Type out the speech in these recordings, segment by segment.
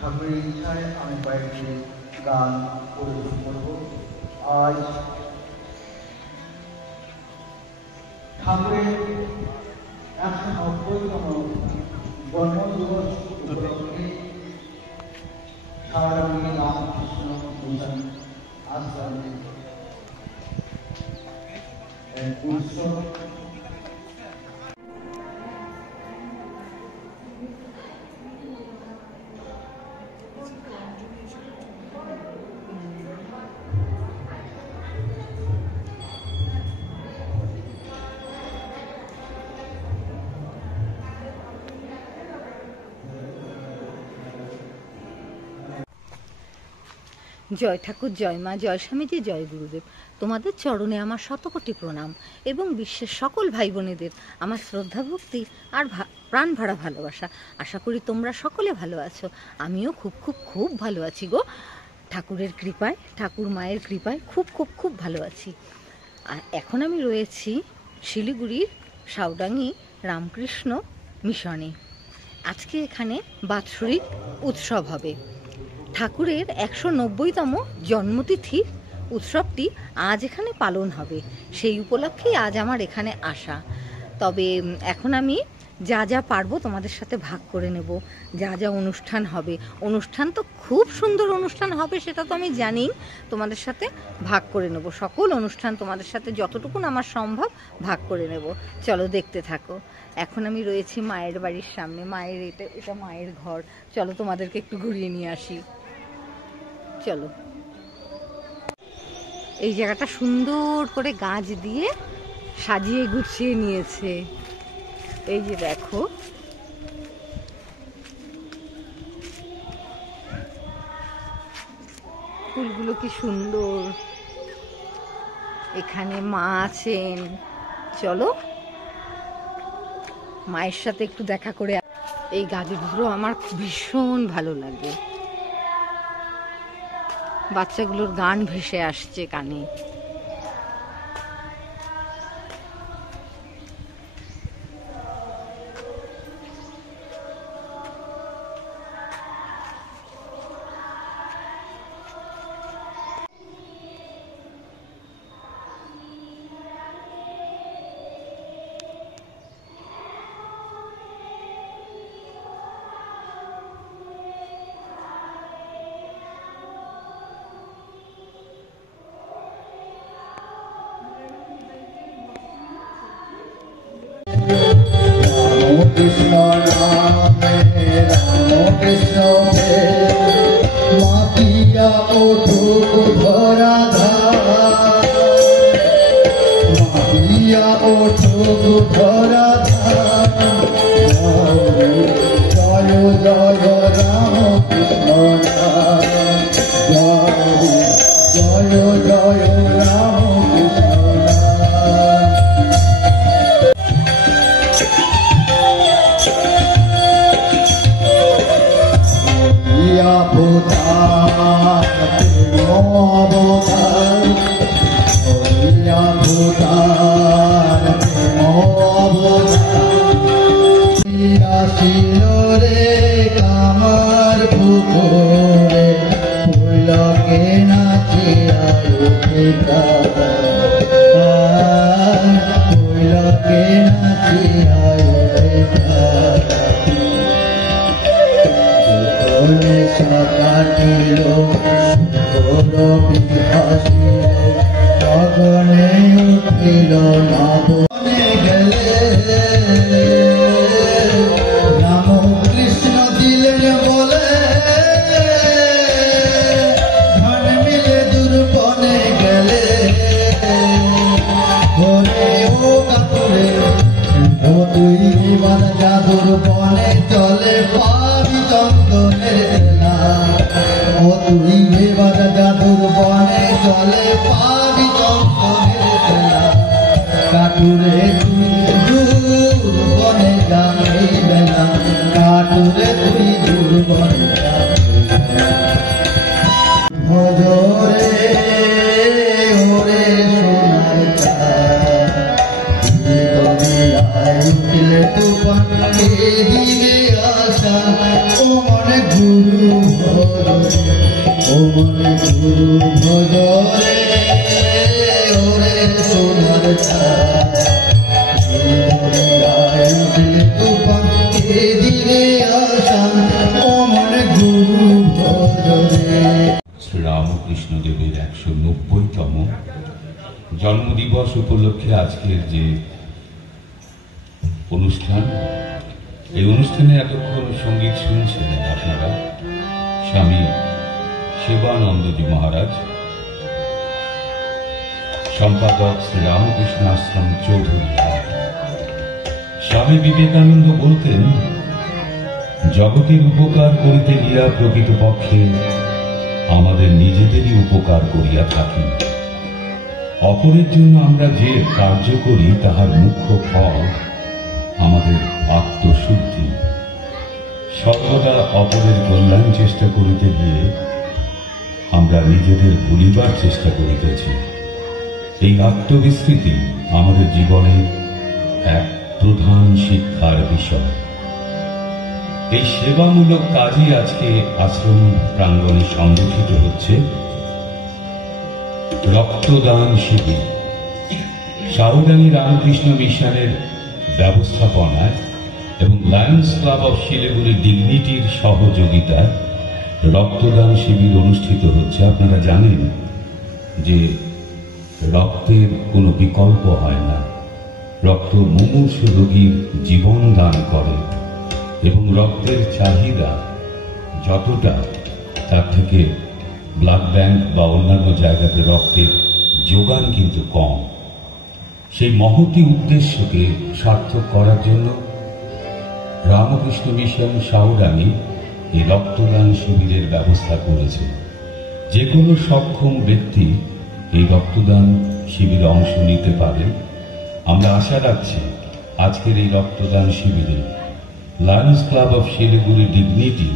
ঠাকুরের ইচ্ছায় আমি কয়েকটি গান পরিবেশন করব। আজ ঠাকুরের 190তম জন্মদিবস উপলক্ষে সারাদিনে রামকৃষ্ণ মিশন আশ্রমে উৎসব জয় ঠাকুর, জয় মা, জয় স্বামীজি, জয় গুরুদেব। তোমাদের চরণে আমার শতকোটি প্রণাম এবং বিশ্বের সকল ভাই বোনেদের আমার শ্রদ্ধা ভক্তি আর প্রাণ ভরা ভালোবাসা। আশা করি তোমরা সকলে ভালো আছো। আমিও খুব খুব খুব ভালো আছি গো, ঠাকুরের কৃপায়, ঠাকুর মায়ের কৃপায় খুব খুব খুব ভালো আছি। আর এখন আমি রয়েছি শিলিগুড়ির সাউডাঙ্গি রামকৃষ্ণ মিশনে। আজকে এখানে বাৎসরিক উৎসব হবে। ঠাকুরের 190তম জন্মতিথি উৎসবটি আজ এখানে পালন হবে। সেই উপলক্ষেই আজ আমার এখানে আসা। তবে এখন আমি যা যা পারবো তোমাদের সাথে ভাগ করে নেব। যা যা অনুষ্ঠান হবে, অনুষ্ঠান তো খুব সুন্দর অনুষ্ঠান হবে, সেটা তো আমি জানি। তোমাদের সাথে ভাগ করে নেব সকল অনুষ্ঠান, তোমাদের সাথে যতটুকুন আমার সম্ভব ভাগ করে নেব। চলো দেখতে থাকো। এখন আমি রয়েছি মায়ের বাড়ির সামনে। মায়ের এটা মায়ের ঘর। চলো তোমাদেরকে একটু ঘুরিয়ে নিয়ে আসি। চলো। এই জায়গাটা সুন্দর করে গাছ দিয়ে সাজিয়ে গুছিয়ে নিয়েছে। এই যে দেখো, ফুলগুলো কি সুন্দর। এখানে মা আছেন। চলো মায়ের সাথে একটু দেখা করে। এই গাছগুলো আমার ভীষণ ভালো লাগে। বাচ্চাগুলোর গান ভেসে আসছে কানে। কৃষ্ণ নামে রাম কৃষ্ণ মাতিয়া উঠুক ধরা মাতিয়া উঠুক ধরা জয় জয় রাম কৃষ্ণ জয় জয় রাম কৃষ্ণ। রে কামার পুকুরে পুলকে নাচিয়া পুলকে নাচিয়া কাটিল বিহাসিল গগনে উঠিল নবনে গেলে রাম কৃষ্ণ দিলেন বলে ধন মিলে দুর্বনে গেলে ঘরে ও কাপড়ে ও তুই বিমান জাদুর বনে চলে পাবি চন্দনের ও তুই বিমান জাদুর বনে চলে পাবি চন্দনের কাটুরে তুই দূর বনে যাবি বেলা কাটুরে তুই দূর বনে ভজরে ওরে সোনার উঠিলে তুফান দিবে আশা ও মনে গুরু মনে গুরু ভজরে ওরে সোনার তুফান কে দিলে আসান ও মনে গুরু ভজরে। শ্রীরামকৃষ্ণ দেবের 190তম জন্মদিবস উপলক্ষে আজকের যে অনুষ্ঠান, এই অনুষ্ঠানে এতক্ষণ সঙ্গীত শুনছিলেন আপনারা স্বামী শিবানন্দজি মহারাজ, সম্পাদক শ্রীরামকৃষ্ণ আশ্রম চৌধুরী। স্বামী বিবেকানন্দ বলতেন, জগতের উপকার করিতে গিয়া প্রকৃতপক্ষে আমাদের নিজেদেরই উপকার করিয়া থাকি। অপরের জন্য আমরা যে কার্য করি তাহার মুখ্য ফল আমাদের আত্মশুদ্ধি। সর্বদা অপরের কল্যাণ চেষ্টা করিতে গিয়ে আমরা নিজেদের ভুলিবার চেষ্টা করিতেছি। এই আত্মবিস্মৃতি আমাদের জীবনের এক প্রধান শিক্ষার বিষয়। এই সেবামূলক কাজই আজকে আশ্রম প্রাঙ্গণে সংগঠিত হচ্ছে। রক্তদান শিবির সাউদানি রামকৃষ্ণ মিশনের ব্যবস্থাপনায় এবং লায়ন্স ক্লাব অফ শিলিগুড়ি ডিগনিটির সহযোগিতায় রক্তদান শিবির অনুষ্ঠিত হচ্ছে। আপনারা জানেন যে রক্তের কোনো বিকল্প হয় না। রক্ত মুমূর্ষু রোগীর জীবন দান করে এবং রক্তের চাহিদা যতটা, তার থেকে ব্লাড ব্যাংক বা অন্যান্য জায়গাতে রক্তের যোগান কিন্তু কম। সেই মহতী উদ্দেশ্যকে সার্থক করার জন্য রামকৃষ্ণ মিশন সাউদানি এই রক্তদান শিবিরের ব্যবস্থা করেছে। যে কোনো সক্ষম ব্যক্তি এই রক্তদান শিবিরে অংশ নিতে পারে। আমরা আশা রাখছি আজকের এই রক্তদান শিবিরে Lions club of Siliguri dignity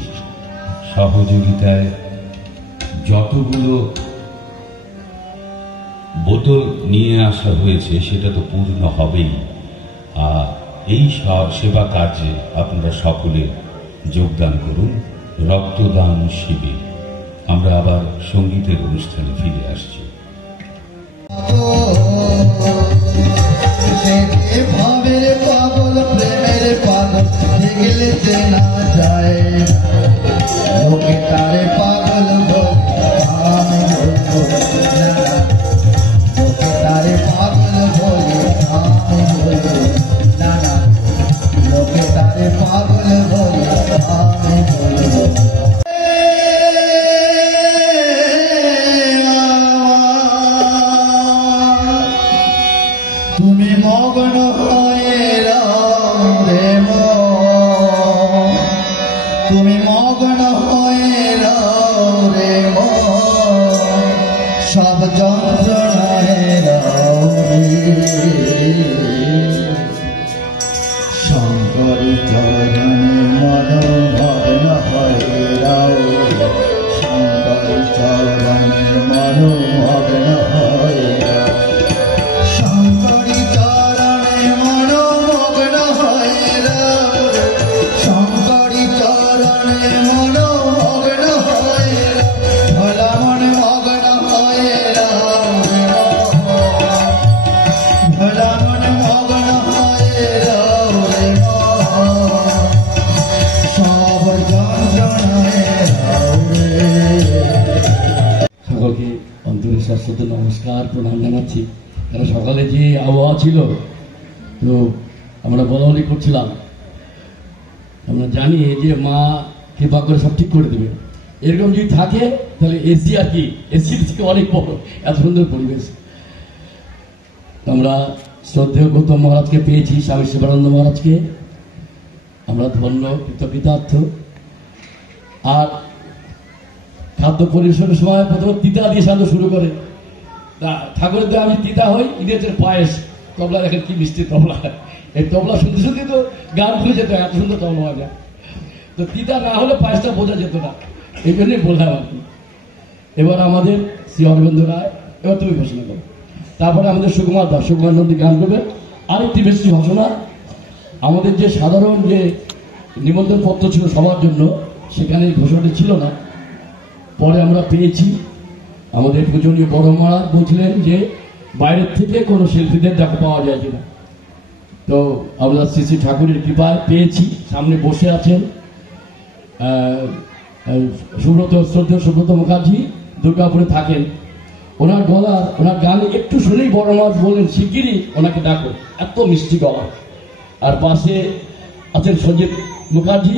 সহযোগিতায় যতগুলো বোতল নিয়ে আসা হয়েছে সেটা তো পূর্ণ হবেই। এই সেবা কাজে আপনারা সকলে যোগদান করুন। রক্তদান শিবির। আমরা আবার সঙ্গীতের অনুষ্ঠানে ফিরে আসছি। ভাবের পাগল প্রেমের পাগল দেখলে চেনা যায়, লোকে তারে পাগল বলে আমি বলবো না, লোকে তারে পাগল বলে আমি বলবো না, লোকে তারে পাগল বলে আমি বলবো। তুমি মগ্ন হয়ে রাও রে মন, তুমি মগ্ন হয়ে রাও রে মন, সব যন্ত্রণায় রাও রে। শঙ্কর চরণে মনোমগ্ন হয়ে রাও, শঙ্কর চরণে মনোমগ্ন হয়ে রাও, শঙ্করী চরণে মনোমগ্ন হয়ে রাও, শঙ্করী চরণে মনোমগ্ন হয়ে রাও, ভোলা মন মগ্ন হয়ে রাও, ভোলা মন মগ্ন হয়ে রাও রে সব যন্ত্রণায় রাও রে। সকলকে অন্তরের শাশ্বত নমস্কার, প্রণাম জানাচ্ছি। কারণ সকালে যে আবহাওয়া ছিল, তো আমরা বলাবলি করছিলাম, আমরা জানি যে মা কৃপা করে সব ঠিক করে দেবে। এরকম যদি থাকে তাহলে এসি আর কি, এসির থেকে অনেক বড় এত সুন্দর পরিবেশ। আমরা শ্রদ্ধেয় গৌতম মহারাজকে পেয়েছি, স্বামী শিবানন্দ মহারাজকে আমরা ধন্য, কৃতজ্ঞতার্থ। আর খাদ্য পরিবেশনের সময় প্রথমে তিতা দিয়ে সাধু শুরু করে। তা ঠাকুরের দিয়ে আমি তিতা হই, ইংরেজের পায়েস, তবলা দেখেন কি মিষ্টি তবলা। এই তবলা শুনতে শুনতে তো গান ভুলে যেত, এত সুন্দর তবলা হয় না। তো তিতা না হলে পায়েসটা বোঝা যেত না, এই জন্যই বললাম আর কি। এবার আমাদের শ্রী অরবিন্দ রায়, এবার তুমি ঘোষণা করো। তারপরে আমাদের সুকুমার দাস, সুকুমার নন্দী গান করবে। আরেকটি বেশি ঘোষণা, আমাদের যে সাধারণ যে নিমন্ত্রণ পত্র ছিল সবার জন্য, সেখানে এই ঘোষণাটি ছিল না। পরে আমরা পেয়েছি। আমাদের পূজনীয় বড় মহারাজ বলছিলেন যে বাইরের থেকে কোনো শিল্পীদের দেখা পাওয়া যায় কিনা, তো আমরা শ্রী শ্রী ঠাকুরের কৃপায় পেয়েছি। সামনে বসে আছেন সুব্রত মুখার্জি, দুর্গাপুরে থাকেন। ওনার গলা, ওনার গান একটু শুনেই বড় মহারাজ বললেন শিগগিরই ওনাকে ডাকো, এত মিষ্টি গলা। আর পাশে আছেন সঞ্জিত মুখার্জি,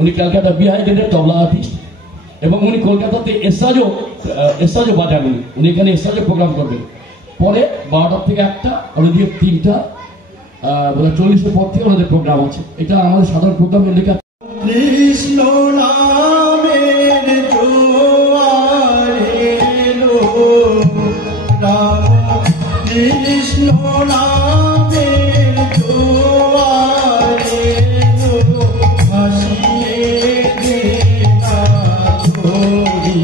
উনি ক্যালকাটা বিহাইডের তবলা আর্টিস্ট, এবং উনি কলকাতাতে এসাজও বাজান। উনি এখানে এসাজও প্রোগ্রাম করবেন। পরে 12টা থেকে 1টা, ওদিকে 3টা 40-এর পর থেকে ওনাদের প্রোগ্রাম আছে। এটা আমাদের সাধারণ প্রোগ্রামের লেখা। কৃষ্ণ নামের জোয়ারে এলো, রাম কৃষ্ণ নামের জোয়ারে এলো, ভাসিয়ে দে না ছড়ি,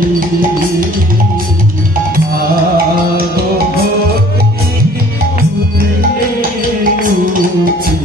আরো ভক্তি উঠে উঠে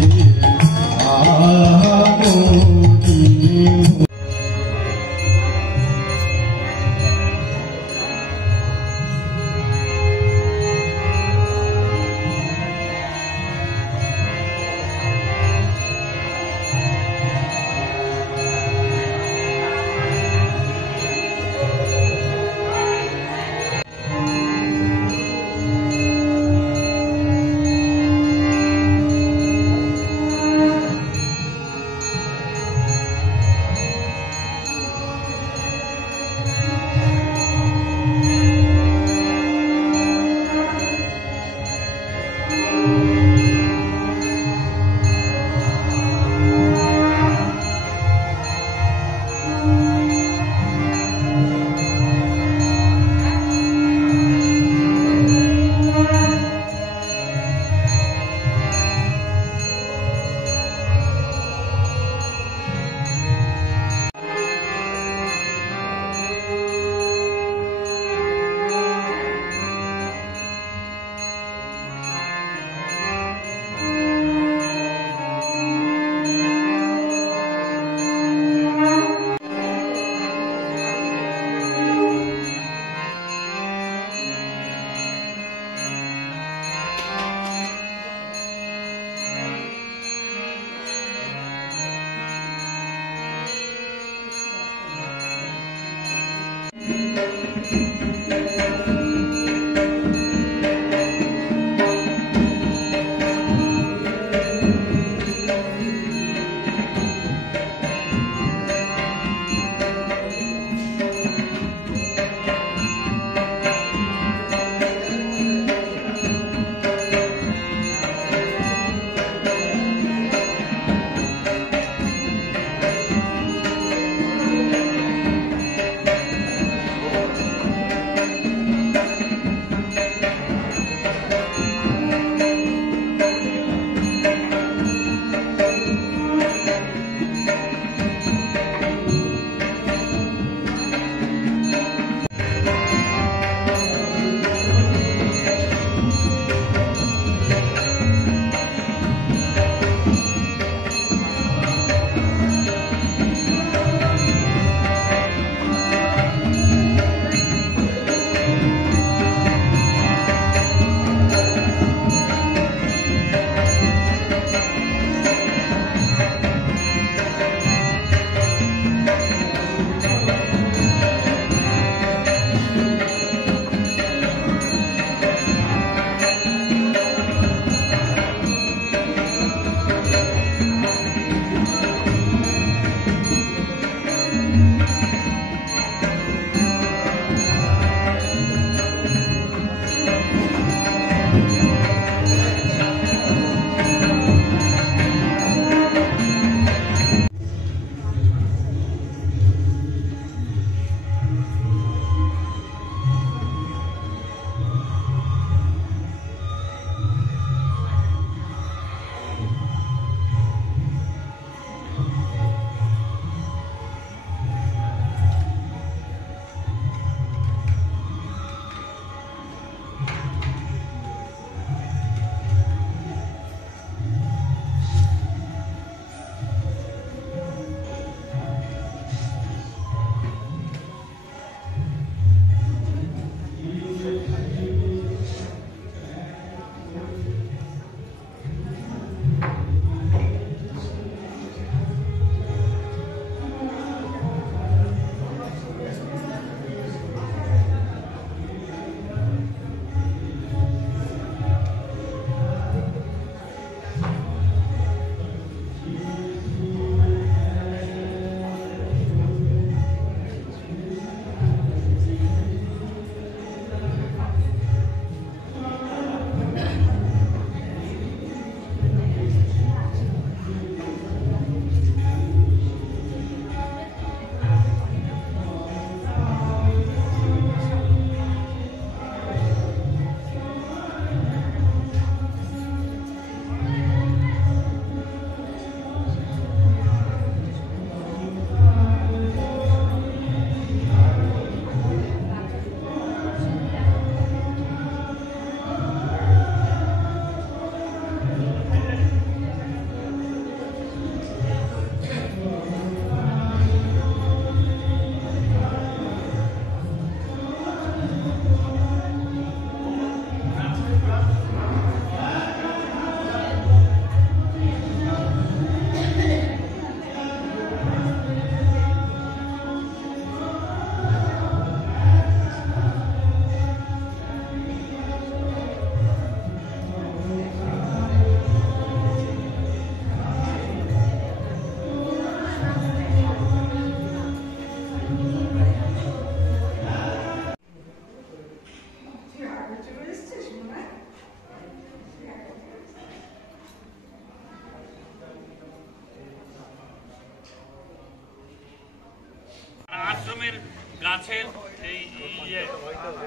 গ্রামের গাছের এই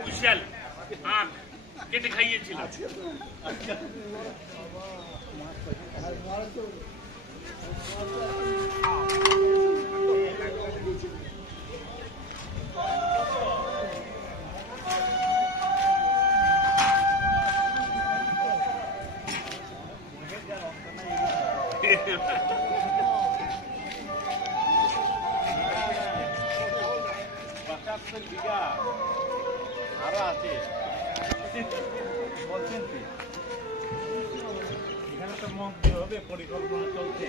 কুশাল আখ কেটে খাইয়েছিলাম। আরো আছে বলছেন কি এখানে তো মগ হবে পরিকল্পনা চলছে।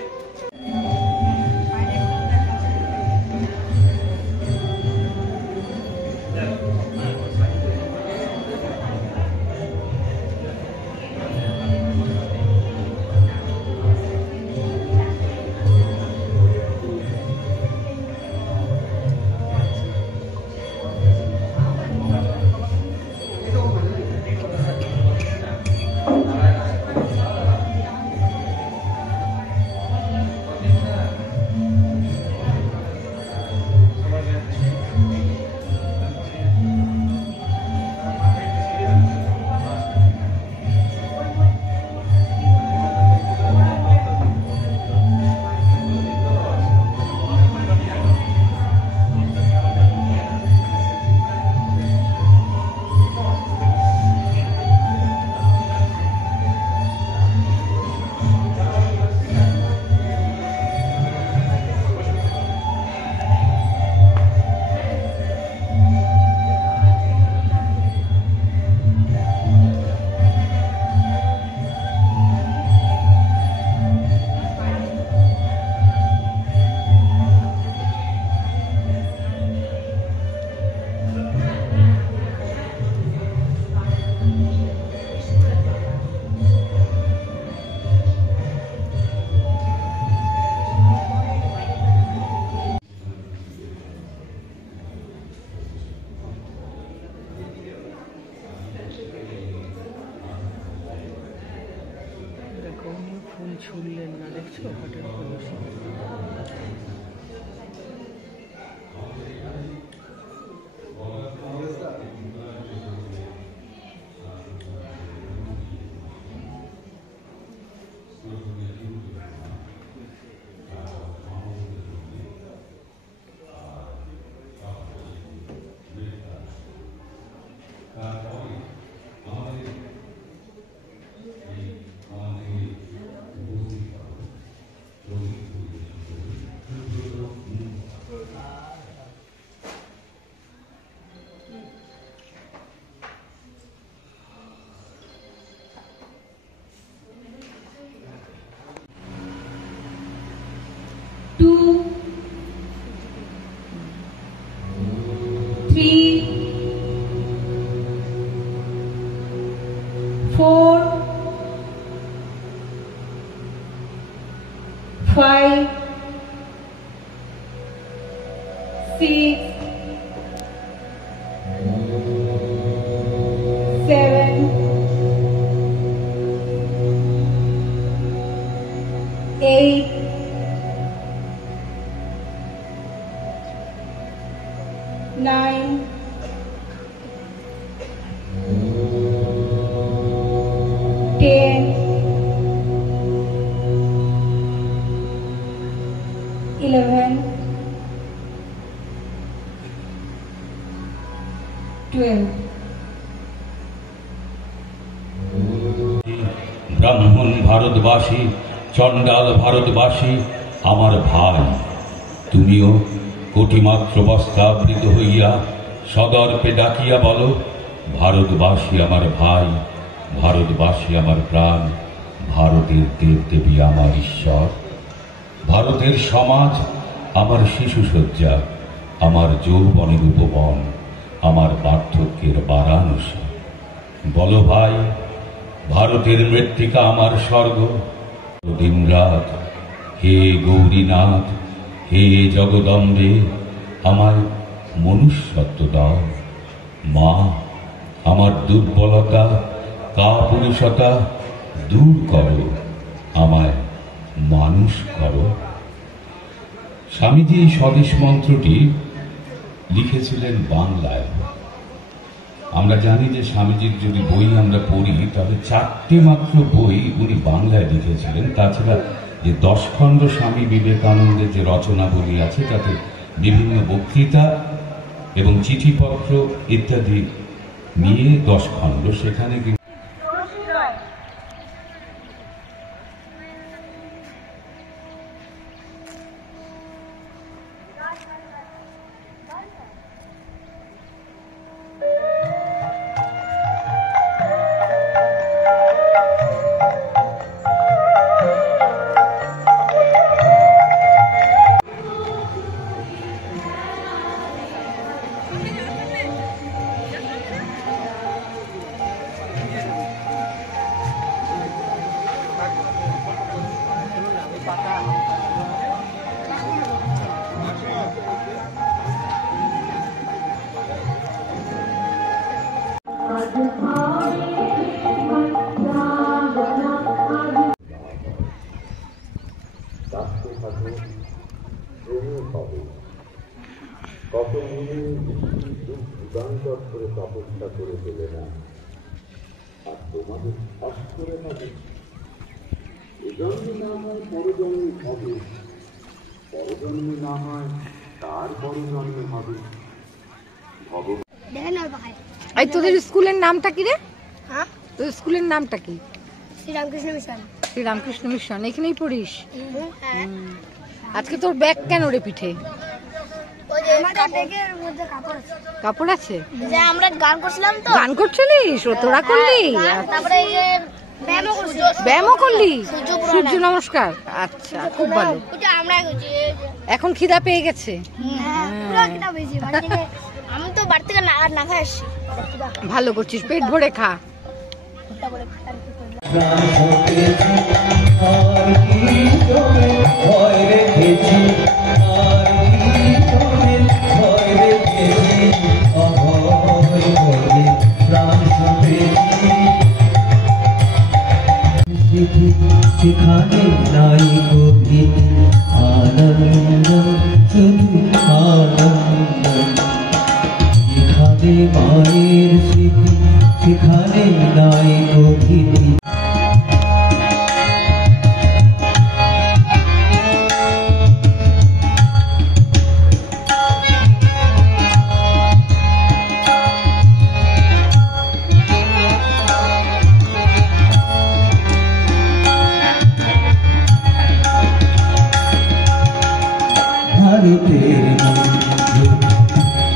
ফুল ছুড়লেন না, দেখছো হঠাৎ করে ব্রাহ্মণ ভারতবাসী, চণ্ডাল ভারতবাসী, আমার ভাই, তুমিও কোটিমাত্র বস্ত্রাবৃত হইয়া সদর্পে ডাকিয়া বলো, ভারতবাসী আমার ভাই, ভারতবাসী আমার প্রাণ, ভারতের দেবদেবী আমার ঈশ্বর, ভারতের সমাজ আমার শিশুসজ্জা, আমার যৌবনের উপবন, আমার পার্থক্যের বারাণসী। বলো ভাই, ভারতের মৃত্তিকা আমার স্বর্গ। দিনরাত হে গৌরীনাথ, হে জগদম্বে, আমায় মনুষ্যত্ব দাও। মা, আমার দুর্বলতা কাপুরুষতা দূর করো, আমায় মানুষ করো। স্বামীজি এই স্বদেশ মন্ত্রটি লিখেছিলেন বাংলায়। আমরা জানি যে স্বামীজির যদি বই আমরা পড়ি তাহলে 4টে মাত্র বই উনি বাংলায় লিখেছিলেন। তাছাড়া যে 10 খণ্ড স্বামী বিবেকানন্দের যে রচনাবলী আছে তাতে বিভিন্ন বক্তৃতা এবং চিঠিপত্র ইত্যাদি নিয়ে 10 খণ্ড, সেখানে কত যুগান্তর করে তপস্যা করে দেবে না, আর তোমাদের অক্ষরে হবে এজন্মে না হয় পরজন্মে হবে, পরজন্মে না হয় তার পরজন্মে হবে। এই তোদের স্কুলের নামটা কি রে? হ্যাঁ, তোদের স্কুলের নামটা কি? শ্রীরামকৃষ্ণ মিশন। শ্রীরামকৃষ্ণ মিশন, এখানেই পড়িস? আজকে তোর ব্যাগ কেন রে পিঠে? কাপড় আছে? আমরা গান করছিলাম তো। গান করছিলিস? ও তোরা করলি? তারপরে ব্যায়ামও করলি? সূর্য নমস্কার, আচ্ছা খুব ভালো। এখন খিদা পেয়ে গেছে? আমি তো বাড়ি থেকে না খাই আসছি। ভালো করছিস, পেট ভরে খা। সেখানে নাই গভীর আনন্দ, শুধু আনন্দ। যেখানে মায়ের স্মৃতি সেখানে নাই গভীর। ভারতের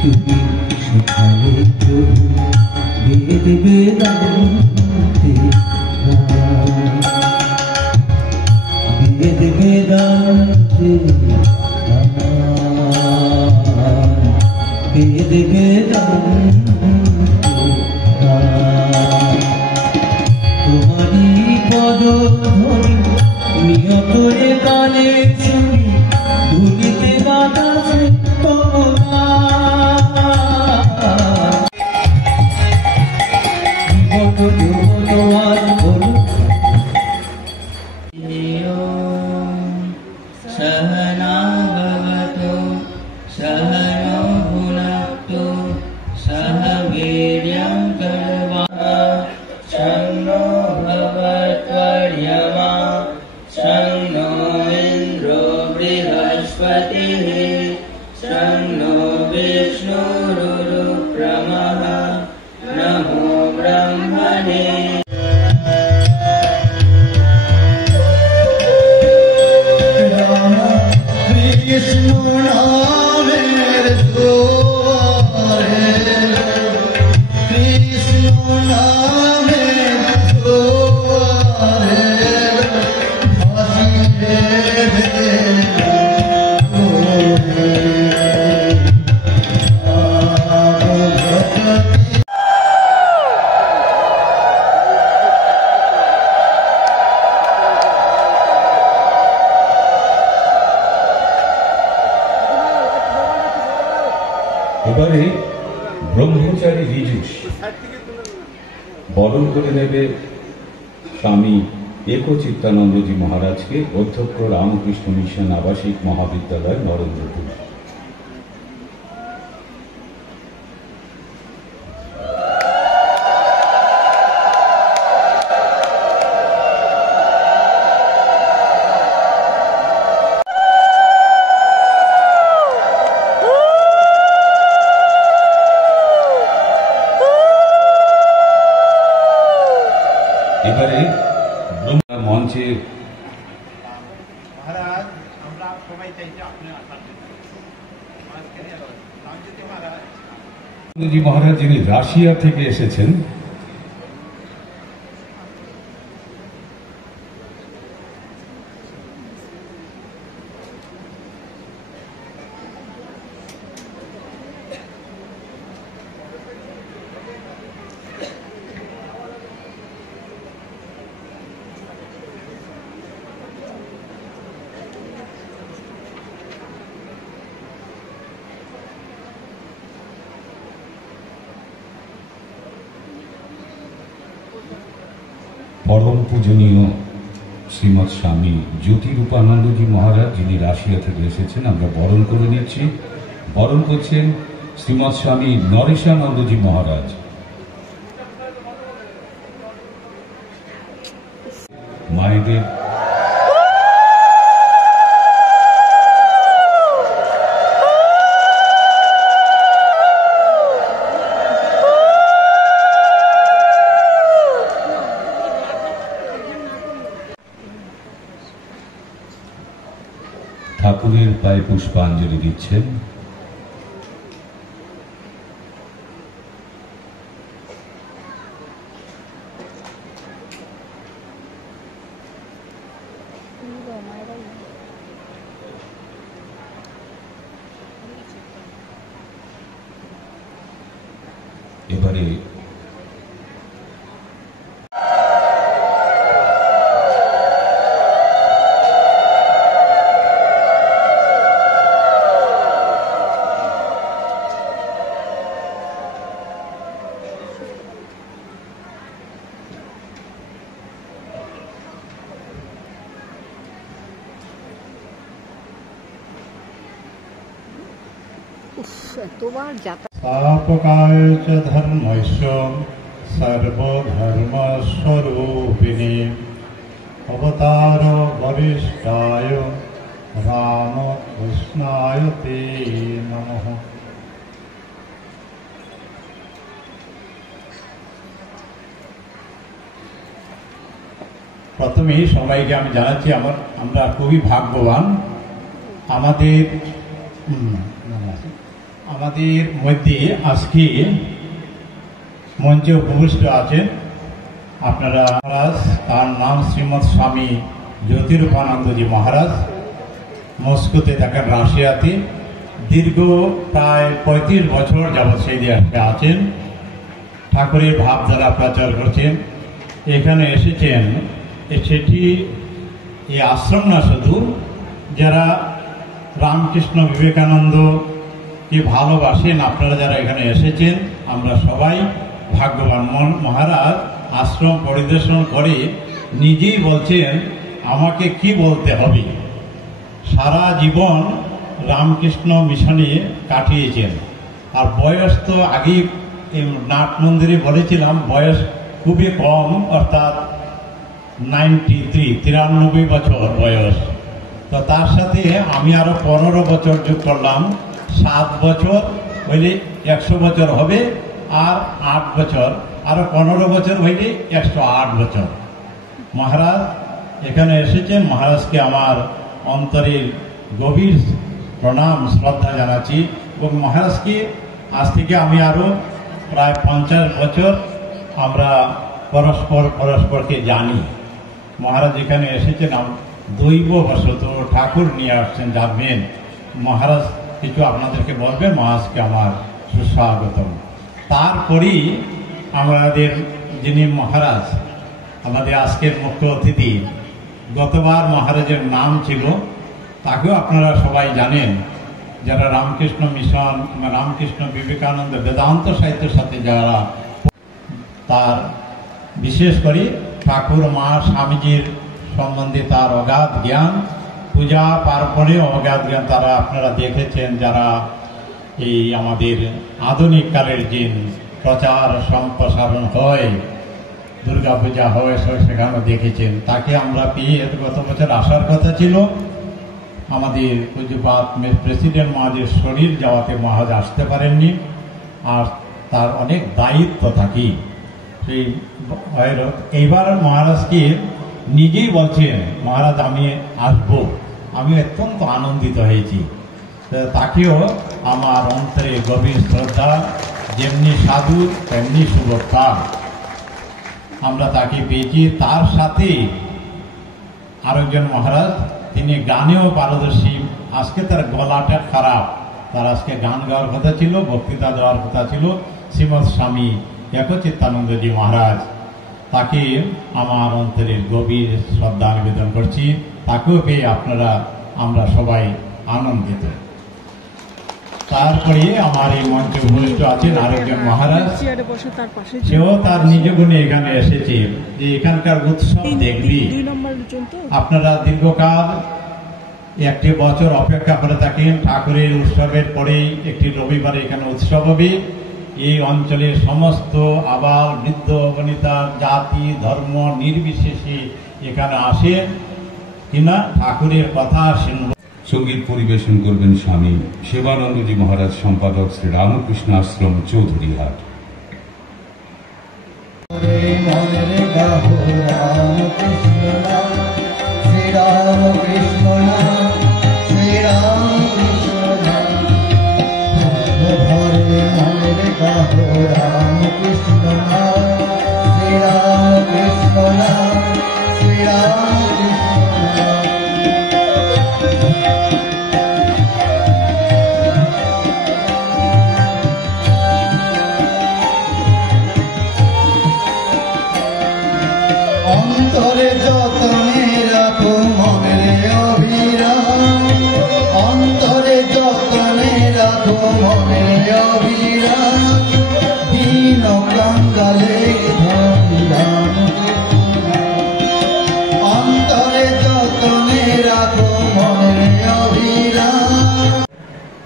তুমি সেখানে বেদ বেদান্তে বেদ বেদান্তে বেদ বেদান্তে তোমারই পদধ্বনি নিয়তরে কানে শুনি, ভুলিতে বাতাসে তোমার सहना भवतु सहनो भुनक्तु सह वीर्यं करवावहै शन्नो भवत्वर्यमा शन्नो इन्द्रो बृहस्पतिः शन्नो विष्णुरुक्रमः नमो ब्रह्मणे। কৃষ্ণ নামের জোয়ারে, কৃষ্ণ নামের জোয়ারে ভাসিয়ে এবারে ব্রহ্মচারী ঋজুষ বরণ করে নেবে স্বামী একচিত্তানন্দজি মহারাজকে, অধ্যক্ষ রামকৃষ্ণ মিশন আবাসিক মহাবিদ্যালয় নরেন্দ্রপুর। নন্দজি মহারাজ যিনি রাশিয়া থেকে এসেছেন, পরম পূজনীয় শ্রীমৎ স্বামী জ্যোতিরূপানন্দজি মহারাজ যিনি রাশিয়া থেকে এসেছেন, আমরা বরণ করে নিচ্ছি। বরণ করছেন শ্রীমৎ স্বামী নরেশানন্দজি মহারাজ। মায়েদের ঠাকুরের পায়ে পুষ্পাঞ্জলি দিচ্ছেন। এবারে এতবার যাতা स्थापकाय च धर्मस्य सर्वधर्मस्वरूपिणे अवतार वरिष्ठाय रामकृष्णाय ते नमः। প্রথমেই সবাইকে আমি জানাচ্ছি আমরা খুবই ভাগ্যবান। আমাদের মধ্যে আজকে মঞ্চে উপবিষ্ট আছেন আপনারা। তার নাম শ্রীমৎ স্বামী জ্যোতিরূপানন্দজি মহারাজ। মস্কোতে থাকেন, রাশিয়াতে। দীর্ঘ প্রায় 35 বছর যাবৎ সেই দেশে আছেন, ঠাকুরের ভাবধারা প্রচার করছেন। এখানে এসেছেন, সেটি এই আশ্রম না, শুধু যারা রামকৃষ্ণ বিবেকানন্দ কি ভালোবাসেন, আপনারা যারা এখানে এসেছেন, আমরা সবাই ভাগ্যবান। মহারাজ আশ্রম পরিদর্শন করে নিজেই বলছেন আমাকে কি বলতে হবে। সারা জীবন রামকৃষ্ণ মিশনে কাটিয়েছেন। আর বয়স তো আগেই নাট মন্দিরে বলেছিলাম, বয়স খুবই কম, অর্থাৎ 93 বছর বয়স। তো তার সাথে আমি আরো 15 বছর যোগ করলাম, 7 বছর হইলে 100 বছর হবে। আর 8 বছর, আরো 15 বছর হইলে 108 বছর। মহারাজ এখানে এসেছেন, মহারাজকে আমার অন্তরের গভীর প্রণাম শ্রদ্ধা জানাচ্ছি। এবং মহারাজকে আজ থেকে আমি আরো প্রায় 50 বছর আমরা পরস্পরকে জানি। মহারাজ এখানে এসেছেন দৈববশত, ঠাকুর নিয়ে আসছেন, জানবেন। মহারাজ কিছু আপনাদেরকে বলবেন, মহারাজকে আমার সুস্বাগতম। তারপরেই আমাদের যিনি মহারাজ, আমাদের আজকের মুখ্য অতিথি, গতবার মহারাজের নাম ছিল, তাকেও আপনারা সবাই জানেন, যারা রামকৃষ্ণ মিশন, রামকৃষ্ণ বিবেকানন্দ বেদান্ত সাহিত্যের সাথে যারা, তার বিশেষ করে ঠাকুর মা স্বামীজির সম্বন্ধে তার অগাধ জ্ঞান, পূজা পার্বণে অগাধ জ্ঞান তারা আপনারা দেখেছেন। যারা এই আমাদের আধুনিক কালের যে প্রচার সম্প্রসারণ হয়, দুর্গা পূজা হয়, সেখানেও দেখেছেন। তাকে আমরা পেয়ে গত বছর আসার কথা ছিল, আমাদের পূজ্যপাত প্রেসিডেন্ট মহারাজের শরীর যাওয়াতে মহারাজ আসতে পারেননি। আর তার অনেক দায়িত্ব থাকি সেই এইবার মহারাজকে নিজেই বলছেন, মহারাজ আমি আসবো। আমি অত্যন্ত আনন্দিত হয়েছি। তাকেও আমার অন্তরে গভীর শ্রদ্ধা যেমনি সাধু তেমনি শুভকার আমরা তাকে পেয়েছি। তার সাথে আরেকজন মহারাজ, তিনি গানেও পারদর্শী। আজকে তার গলাটা খারাপ, তার আজকে গান গাওয়ার কথা ছিল, বক্তৃতা দেওয়ার কথা ছিল, শ্রীমৎ স্বামী একচিত্তানন্দজি মহারাজ। তাকে আমার অন্তরের গভীর শ্রদ্ধা নিবেদন করছি। তাকেও পেয়ে আমরা সবাই আনন্দিত। তারপরে আমার এই মঞ্চে উপস্থিত আছেন আরেকজন মহারাজ, সেও তার নিজ গুণে এখানে এসেছে যে এখানকার উৎসব দেখবি। আপনারা দীর্ঘকাল একটি বছর অপেক্ষা করে থাকেন, ঠাকুরের উৎসবের পরেই একটি রবিবারে এখানে উৎসব হবে। এই অঞ্চলের সমস্ত আবাল বৃদ্ধ বনিতা জাতি ধর্ম নির্বিশেষে এখানে আসেন কিনা ঠাকুরের কথা শুনব। সঙ্গীত পরিবেশন করবেন স্বামী সেবানন্দজি মহারাজ, সম্পাদক শ্রী রামকৃষ্ণ আশ্রম চৌধুরীহাট। অন্তরে যতনে রাখো মনের অভিরাম, অন্তরে যতনে রাখো মনের অভিরাম, দীন কাঙ্গালে ধন অন্তরে যতনে রাখো মনের অভিরাম।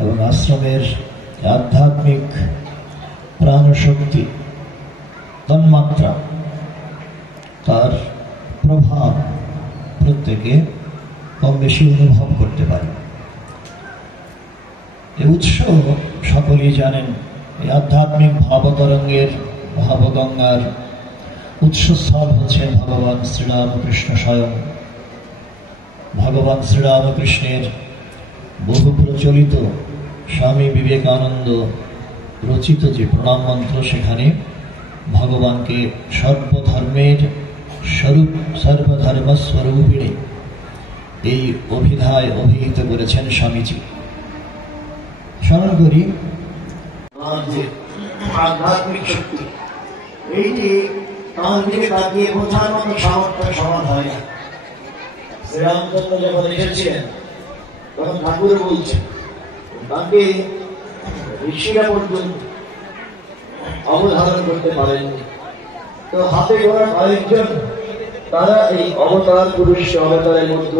এবং আশ্রমের আধ্যাত্মিক প্রাণশক্তি তন্মাত্রা, তার প্রভাব প্রত্যেকে কম বেশি অনুভব করতে পারে। এই উৎসব সকলেই জানেন, এই আধ্যাত্মিক ভাবতরঙ্গের ভাবগঙ্গার উৎসস্থল হচ্ছেন ভগবান শ্রীরামকৃষ্ণ স্বয়ং। ভগবান শ্রীরামকৃষ্ণের বহু প্রচলিত স্বামী বিবেকানন্দ রচিত যে প্রণাম মন্ত্র, সেখানে ভগবানকে সর্বধর্মের স্বরূপ সর্বধর্মস্বরূপিণী এই অভিধায় অভিহিত করেছেন স্বামীজি। স্মরণ করি আধ্যাত্মিক শক্তি, এইটি তার দিকে তাকিয়ে বোঝার মতো সামর্থ্য সমান হয় না। শ্রীরামচন্দ্র যখন এসেছিলেন তখন ঠাকুর বলছেন তাকে ঋষিরা পর্যন্ত অবধারণ করতে পারেননি। তো হাতে গোনা কয়েকজন তারা এই অবতার পুরুষ অবতারের মধ্যে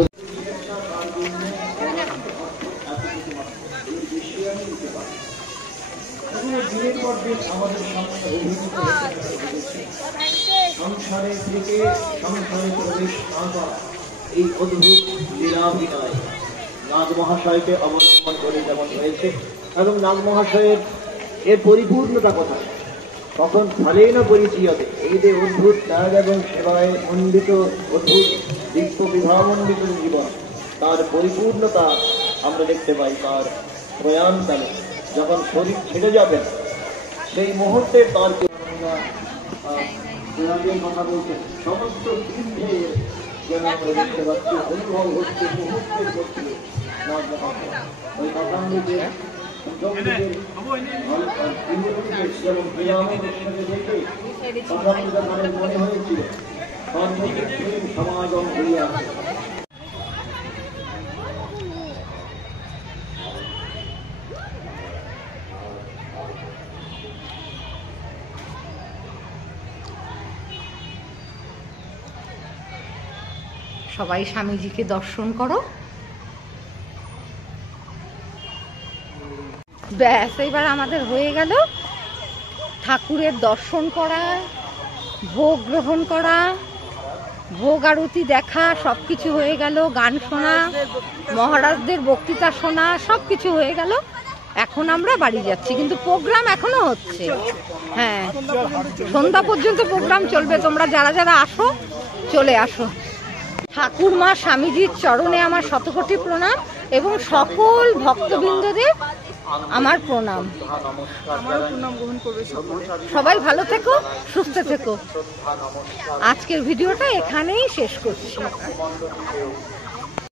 সংসারে থেকে সংসারে প্রবেশ এই অদ্ভুত লীলাভিনয় নাগ মহাশয়কে অবলম্বন করে যেমন হয়েছে, এবং নাগ মহাশয়ের এর পরিপূর্ণতা কোথায়, তখন ফলেই না পরিচয়তে এই যে অদ্ভুত ত্যাগ এবং সেবায় মণ্ডিত অদ্ভুত দিব্য বিভামণ্ডিত জীবন, তার পরিপূর্ণতা আমরা দেখতে পাই তার প্রয়াণকালে। যখন শরীর ছেড়ে যাবেন সেই মুহূর্তে তার কথা বলছেন, সমস্ত বৃদ্ধে যেন আমরা দেখতে পাচ্ছি অনুভব হচ্ছে মুহূর্তের করছে ওই কথামৃতে মনে হয়েছিল সমাগম হইয়া সবাই স্বামীজিকে দর্শন করো। ব্যাস, এবার আমাদের হয়ে গেল ঠাকুরের দর্শন করা, ভোগ গ্রহণ করা, ভোগ আরতি দেখা, সবকিছু হয়ে গেল। গান শোনা, মহারাজদের বক্তৃতা শোনা, সবকিছু হয়ে গেল। এখন আমরা বাড়ি যাচ্ছি, কিন্তু প্রোগ্রাম এখনো হচ্ছে। হ্যাঁ, সন্ধ্যা পর্যন্ত প্রোগ্রাম চলবে। তোমরা যারা যারা আসো চলে আসো। ঠাকুরমা স্বামীজির চরণে আমার শতকোটি প্রণাম এবং সকল ভক্তবৃন্দদের আমার প্রণাম। আমারও প্রণাম গ্রহণ করবে সকলে। সবাই ভালো থেকো, সুস্থ থেকো। আজকের ভিডিওটা এখানেই শেষ করছি।